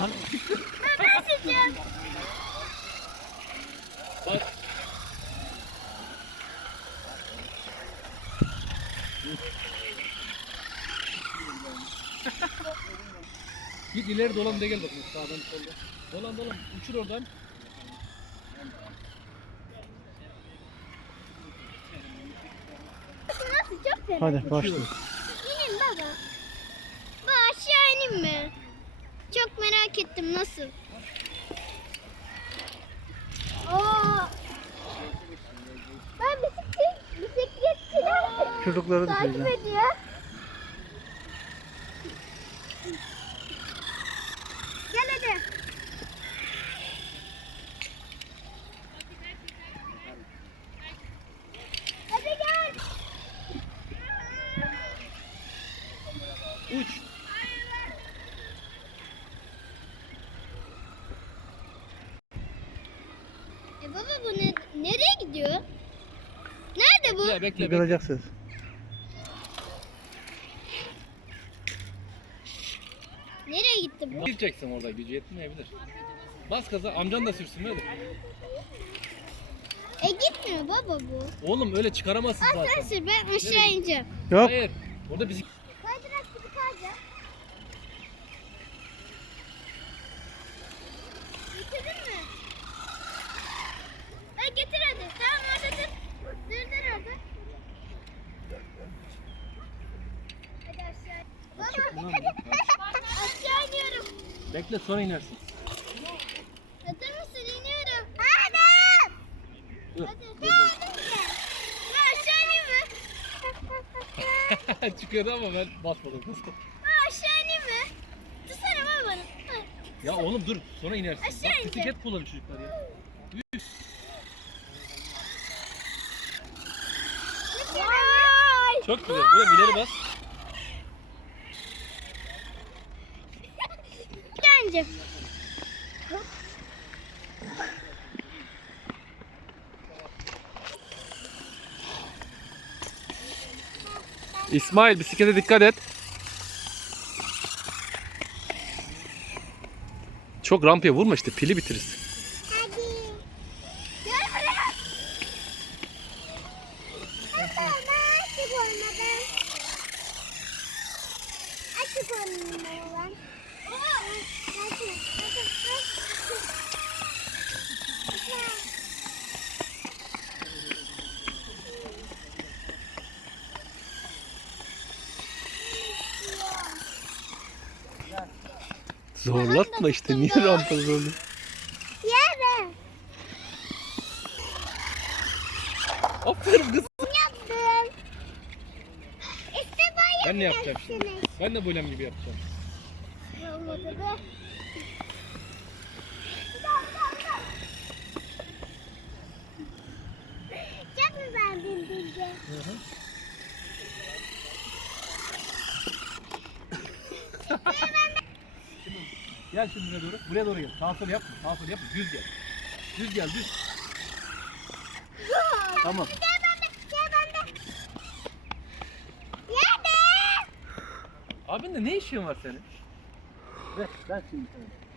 Ben sıcağım. Bak. Git ileri dolan da gel bakayım sağdan soldan. Dolan dolan uçur oradan. Nasıl çok fena. Hadi başlayalım. İnin baba. Baba aşağı ineyim mi? Çok merak ettim nasıl. Oo. Ben bisikletçiler Çocukları da takip söyleyeceğim. ediyor. Gel hadi. Hadi gel. Uç. Baba bu nereye gidiyor? Nerede bu? Bekle bekle. Göreceksin. Nereye gitti bu? Gideceksin orada gücü yetmeyebilir. Bas gaza amcan da sürsün öyle. Gitmiyor baba bu. Oğlum öyle çıkaramazsın zaten. Arkadaşlar ben aşağı ineceğim. Yok. Hayır. Orada bizi Kaydırak gibi kayacağım. Getirdin mi? Getir hadi. Tamam orada dur. Dur orada. Hadi aşağı. Baba aşağı iniyorum. bekle sonra inersin. Hazır mısın? İniyorum. Hadi. Dur. Hadi. Ben aşağı ineyim mi? Çıkıyordu ama ben basmadım. Ben aşağı ineyim mi? Tutsana baba bana. Ay. Ya oğlum dur sonra inersin. Aşağı Bak ineceğim. bisiklet kullanıyor çocuklar ya. Vay. Çok güzel. Böyle ileri bas. Bence. İsmail bisiklete dikkat et. Çok rampaya vurma işte pili bitirirsin. Hadi. Gel buraya. Açık olmadan. Açık olmadan. Zorlatma işte. Niye rampa zorluyor? Yere. Aferin kız. Yaptım. İşte ben Ben ne yapacağım şimdi? yapacaksınız. Ben de böyle gibi yapacağım. Olmadı be. Çok güzel bildiğince. Gel şimdi buraya doğru. Buraya doğru gel. Sağ sol yapma. Sağ sol yapma. Düz gel. Düz gel düz. Tamam. Abin de ne işin var senin? Ver, ben şimdi sana.